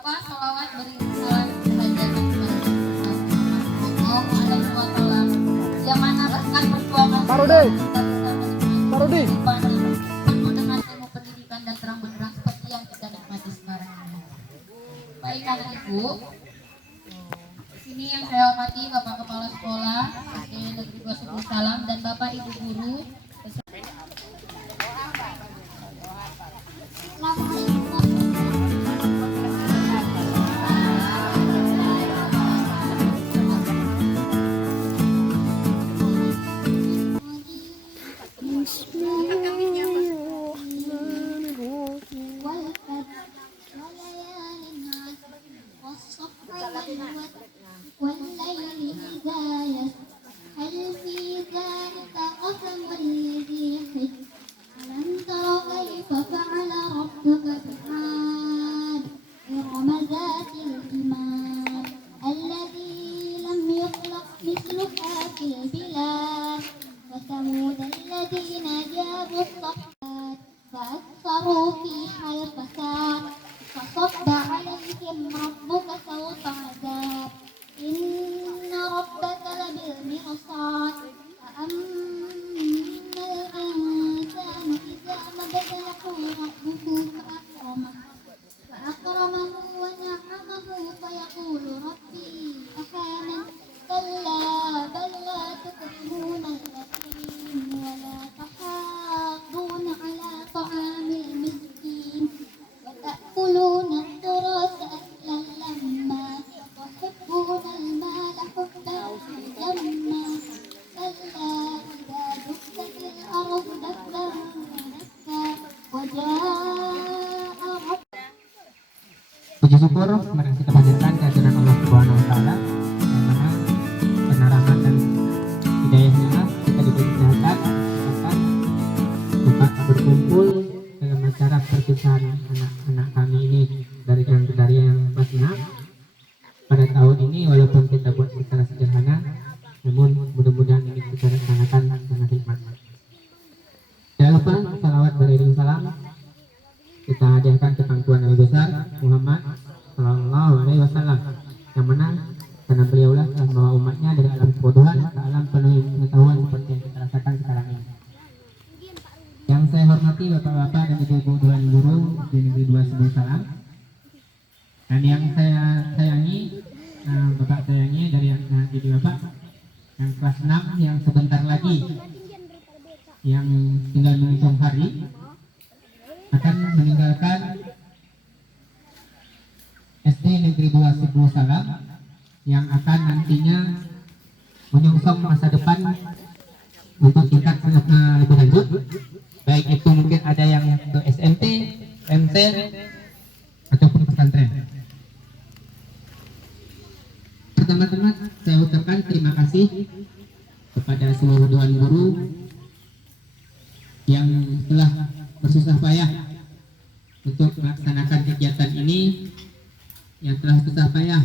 lupa salawat beriring salam kehajian Allah Subhanahu wa taala yang mana berkat perjuangan Parodi. penuh dengan ilmu pendidikan dan terang benderang seperti yang kita nikmati sekarang ini. Baik anak ibu, sini yang saya hormati Bapak Kepala Sekolah SD Negeri 2 Salam dan Bapak Ibu Guru. وثمود الذين جابوا الصخرات فأكثروا فيها الفساد فصب عليهم ربك سوط عذاب إن ربك لبالمرصاد فأما الإنسان إذا ما ابتلاه ربه فأكرمه ونعمه فيقول ربي أهانن كلا بل لا تكرمون اليتيم ولا تحاضون على طعام المسكين وتأكلون التراث أكلا لما وتحبون المال حبا جما كلا إذا دكت الأرض دكا ودكا وجاء ربك. Puji syukur mari kita panjatkan kehadiran Allah Subhanahu wa taala yang mana penerangan dan hidayahnya kita diberi kesehatan, kesehatan dapat berkumpul dalam acara perpisahan anak-anak kami ini dari yang kelas 6 pada tahun ini. Walaupun kita buat secara sederhana, namun mudah-mudahan ini kita laksanakan dengan hikmat. Jangan lupa salawat beriring salam kita hadiahkan ke Tuan Nabi besar Muhammad Sallallahu Alaihi Wasallam, yang mana karena beliaulah telah membawa umatnya dari alam kebodohan ke alam penuh pengetahuan seperti yang kita rasakan sekarang ini. Yang saya hormati bapak-bapak dan ibu-ibu Dewan Guru di Negeri 2 Salam, dan yang saya sayangi bapak sayangi dari yang jadi bapak yang kelas 6 yang sebentar lagi yang tinggal menghitung hari akan meninggalkan SD Negeri 2 Salam yang akan nantinya menyongsong masa depan untuk tingkat lebih lanjut, baik itu mungkin ada yang ke SMP, MC ataupun pesantren. Pertama-tama saya ucapkan terima kasih kepada seluruh Dewan Guru yang telah bersusah payah untuk melaksanakan kegiatan ini, yang telah susah payah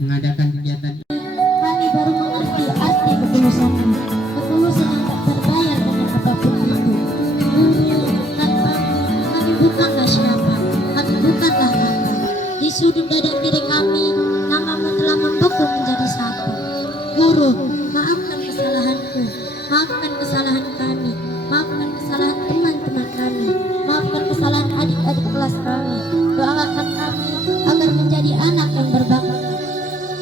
mengadakan kegiatan ini. Kami baru mengerti arti ketulusan yang tak terbayar dengan apapun itu. Tanpa kami bukanlah siapa, kami bukanlah apa. Di sudut dada diri kami, namamu telah membeku menjadi satu. Guru, maafkan kesalahanku, maafkan kesalahan kami, maafkan kesalahan teman-teman kami, maafkan kesalahan adik-adik kelas kami. Doakan kami agar menjadi anak yang berbakti.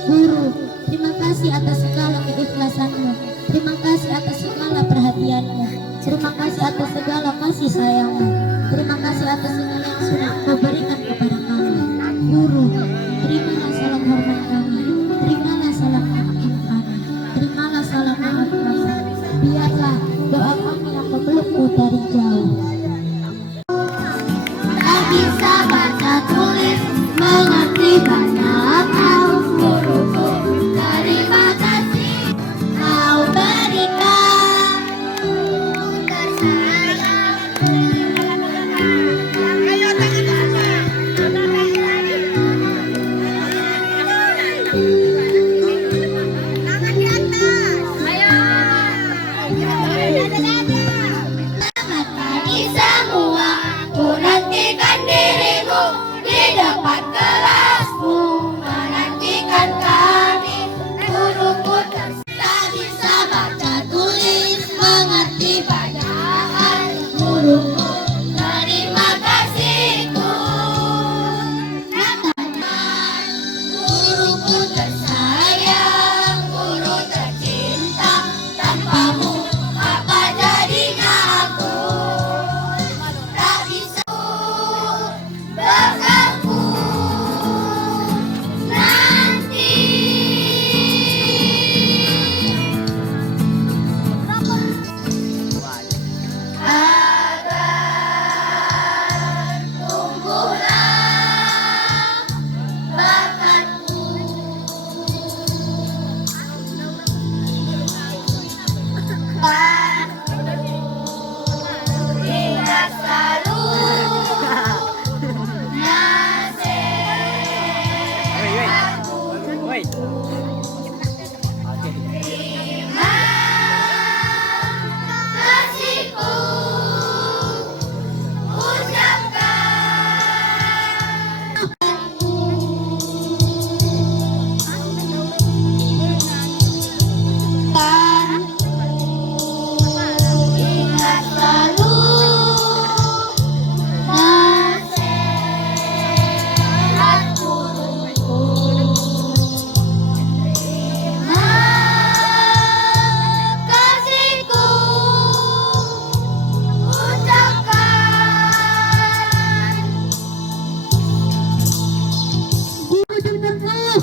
Guru, terima kasih atas segala keikhlasanmu, terima kasih atas segala perhatianmu, terima kasih atas segala kasih sayangmu, terima kasih atas segala yang sudah kau berikan kepada kami. Guru, terimalah salam hormat kami, terimalah salam akhir kami, terimalah salam maaf kami. Biarlah doa kami yang memelukmu dari jauh. Tak bisa baca tulis, mengerti banyak hal. Guruku, terima kasih kau berikan. Selamat pagi semua, ku nantikan dirimu di depan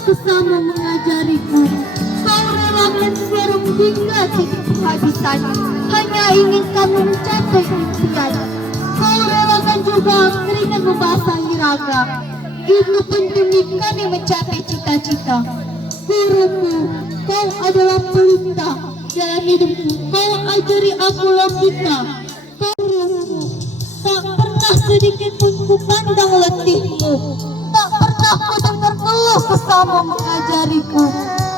bersama mengajariku. Kau relakan serum hingga titik penghabisan, hanya ingin kami mencapai impian. Kau relakan juga keringat membasahi raga, itu pun demi kami mencapai cita-cita. Guruku, kau adalah pelita dalam hidupku. Kau ajari aku logika. Guruku, tak pernah sedikit pun ku pandang letihmu. Tak pernah ku dengar keluh kesahmu mengajariku.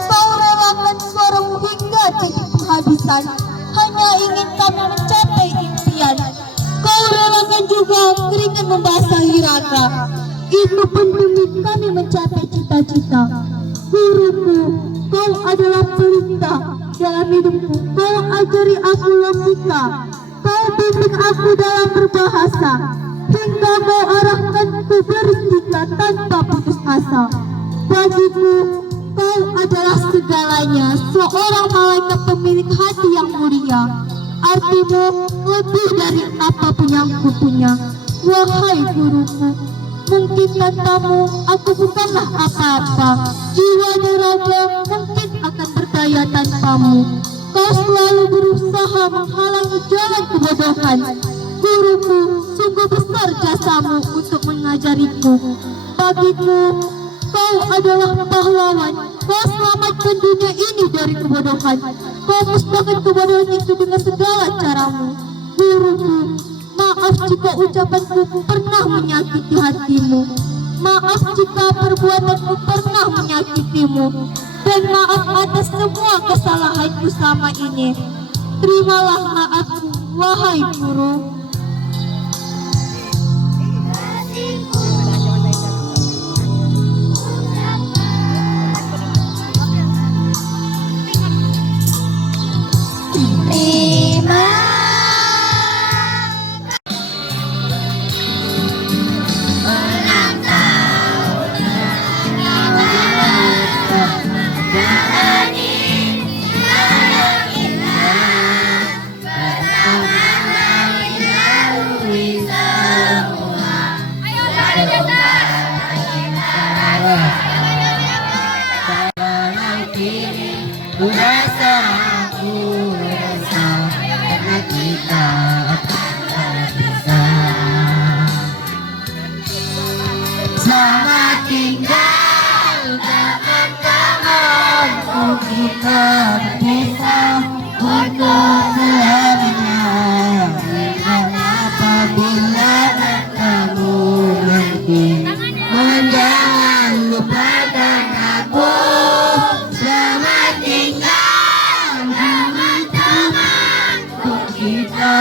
Kau relakan suaramu hingga titik penghabisan, hanya ingin kami mencapai impian. Kau relakan juga keringat membasahi raga, itu pun demi kami mencapai cita-cita. Guruku, kau adalah pelita dalam hidupku. Kau ajari aku logika. Kau bimbing aku dalam berbahasa, hingga kau arahkanku beristika tanpa putus asa. Bagiku, kau adalah segalanya, seorang malaikat pemilik hati yang mulia. Artimu lebih dari apapun yang kupunya. Wahai guruku, mungkin tanpamu aku bukanlah apa-apa. Jiwa dan raga mungkin akan berdaya tanpamu. Kau selalu berusaha menghalangi jalan kebodohan. Guruku, sungguh besar jasamu untuk mengajariku. Bagiku, kau adalah pahlawan. Kau selamatkan dunia ini dari kebodohan. Kau musnahkan kebodohan itu dengan segala caramu. Guruku, maaf jika ucapanku pernah menyakiti hatimu. Maaf jika perbuatanku pernah menyakitimu. Dan maaf atas semua kesalahanku selama ini. Terimalah maafku, wahai guru. Rasa aku rasa karena kita bisa. Selamat tinggal kawan-kawan, kita bisa untuk selamanya. Dan apabila kamu nanti jangan lupakan aku. Selamat tinggal teman-teman, kita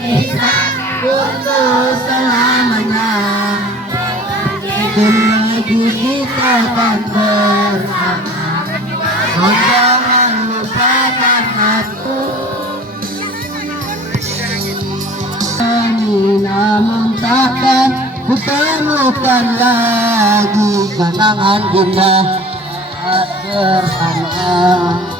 bisa untuk selamanya. Dan lagi kita akan bersama. Jangan lupakan aku. Namun takkan ku temukan lagi kenangan indah bersama.